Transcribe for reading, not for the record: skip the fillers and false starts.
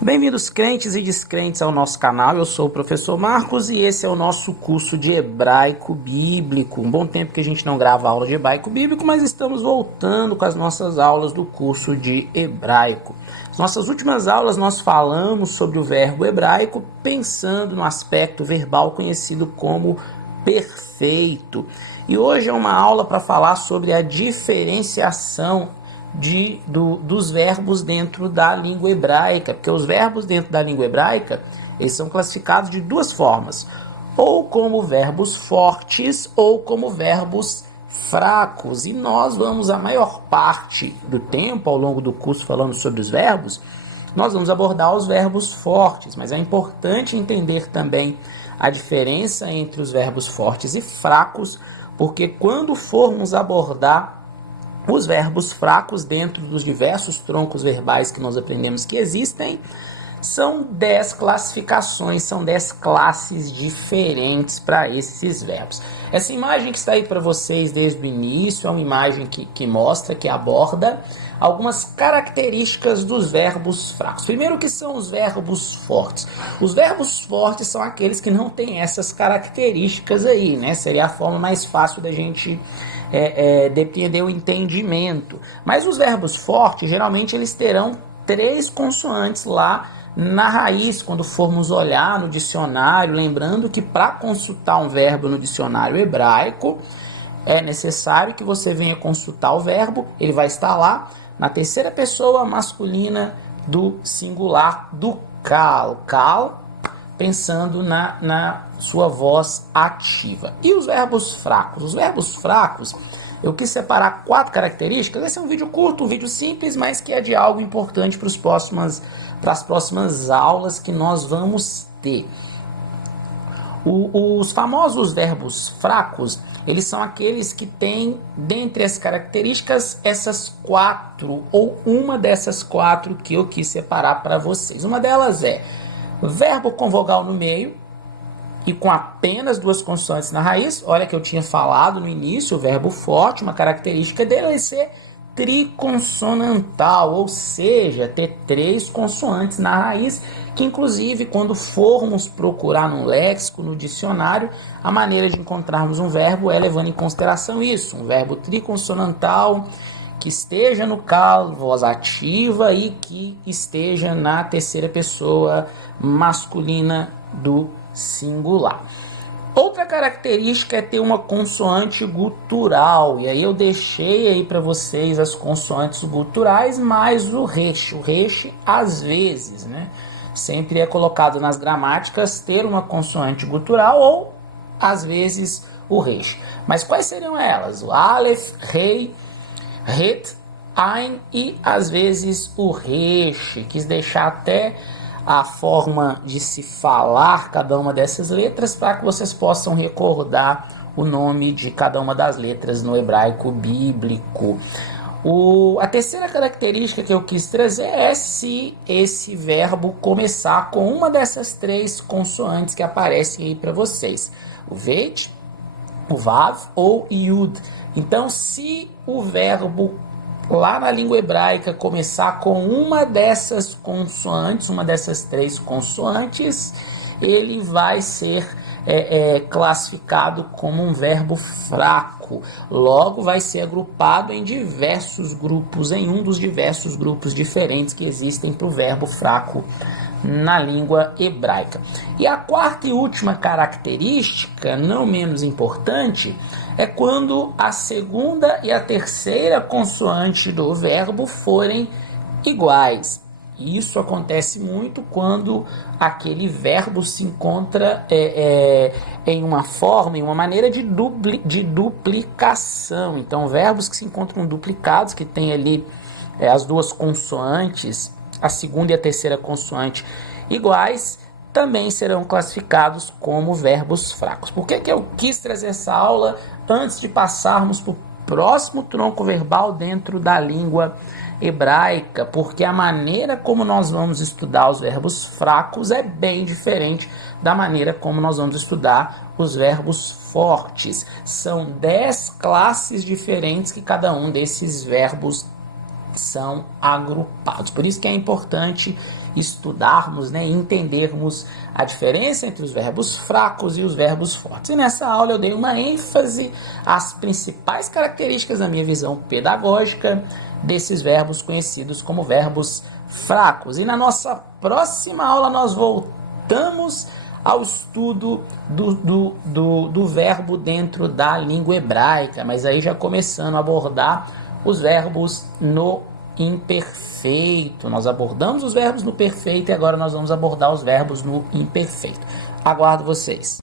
Bem-vindos, crentes e descrentes, ao nosso canal. Eu sou o professor Marcos e esse é o nosso curso de hebraico bíblico. Um bom tempo que a gente não grava aula de hebraico bíblico, mas estamos voltando com as nossas aulas do curso de hebraico. Nas nossas últimas aulas nós falamos sobre o verbo hebraico pensando no aspecto verbal conhecido como perfeito. E hoje é uma aula para falar sobre a diferenciação dos verbos dentro da língua hebraica, porque os verbos dentro da língua hebraica eles são classificados de duas formas, ou como verbos fortes ou como verbos fracos, e nós vamos a maior parte do tempo ao longo do curso falando sobre os verbos, nós vamos abordar os verbos fortes, mas é importante entender também a diferença entre os verbos fortes e fracos, porque quando formos abordar os verbos fracos dentro dos diversos troncos verbais que nós aprendemos que existem, são 10 classificações, são 10 classes diferentes para esses verbos. Essa imagem que está aí para vocês desde o início é uma imagem que mostra, que aborda algumas características dos verbos fracos. Primeiro, que são os verbos fortes. Os verbos fortes são aqueles que não têm essas características aí, né? Seria a forma mais fácil da gente depender o entendimento. Mas os verbos fortes, geralmente, eles terão 3 consoantes lá na raiz, quando formos olhar no dicionário, lembrando que para consultar um verbo no dicionário hebraico, é necessário que você venha consultar o verbo, ele vai estar lá na terceira pessoa masculina do singular do kal, pensando na sua voz ativa. E os verbos fracos? Os verbos fracos, eu quis separar 4 características. Esse é um vídeo curto, um vídeo simples, mas que é de algo importante para as próximas aulas que nós vamos ter. Os famosos verbos fracos, eles são aqueles que têm, dentre as características, essas 4, ou uma dessas 4 que eu quis separar para vocês. Uma delas é verbo com vogal no meio e com apenas 2 consoantes na raiz. Olha que eu tinha falado no início, o verbo forte, uma característica dele é ser triconsonantal, ou seja, ter 3 consoantes na raiz, que inclusive quando formos procurar no léxico, no dicionário, a maneira de encontrarmos um verbo é levando em consideração isso, um verbo triconsonantal que esteja no kal, voz ativa, e que esteja na terceira pessoa masculina do singular. Outra característica é ter uma consoante gutural, e aí eu deixei aí para vocês as consoantes guturais mais o resh. O resh, às vezes, né, sempre é colocado nas gramáticas ter uma consoante gutural ou, às vezes, o resh. Mas quais seriam elas? O aleph, rei, het, ein e, às vezes, o resh. Quis deixar até a forma de se falar cada uma dessas letras para que vocês possam recordar o nome de cada uma das letras no hebraico bíblico. A terceira característica que eu quis trazer é se esse verbo começar com uma dessas 3 consoantes que aparecem aí para vocês. O vet, o vav ou yud. Então, se o verbo lá na língua hebraica começar com uma dessas consoantes, uma dessas 3 consoantes, ele vai ser classificado como um verbo fraco. Logo, vai ser agrupado em diversos grupos, em um dos diversos grupos diferentes que existem para o verbo fraco na língua hebraica. E a 4ª e última característica, não menos importante, é quando a 2ª e a 3ª consoante do verbo forem iguais. Isso acontece muito quando aquele verbo se encontra em uma forma, em uma maneira de duplicação. Então, verbos que se encontram duplicados, que tem ali as 2 consoantes, a 2ª e a 3ª consoante iguais, também serão classificados como verbos fracos. Por que eu quis trazer essa aula antes de passarmos para o próximo tronco verbal dentro da língua hebraica? Porque a maneira como nós vamos estudar os verbos fracos é bem diferente da maneira como nós vamos estudar os verbos fortes. São 10 classes diferentes que cada um desses verbos são agrupados. Por isso que é importante estudarmos, né, e entendermos a diferença entre os verbos fracos e os verbos fortes. E nessa aula eu dei uma ênfase às principais características da minha visão pedagógica desses verbos conhecidos como verbos fracos. E na nossa próxima aula nós voltamos ao estudo do verbo dentro da língua hebraica, mas aí já começando a abordar os verbos no imperfeito. Nós abordamos os verbos no perfeito e agora nós vamos abordar os verbos no imperfeito. Aguardo vocês.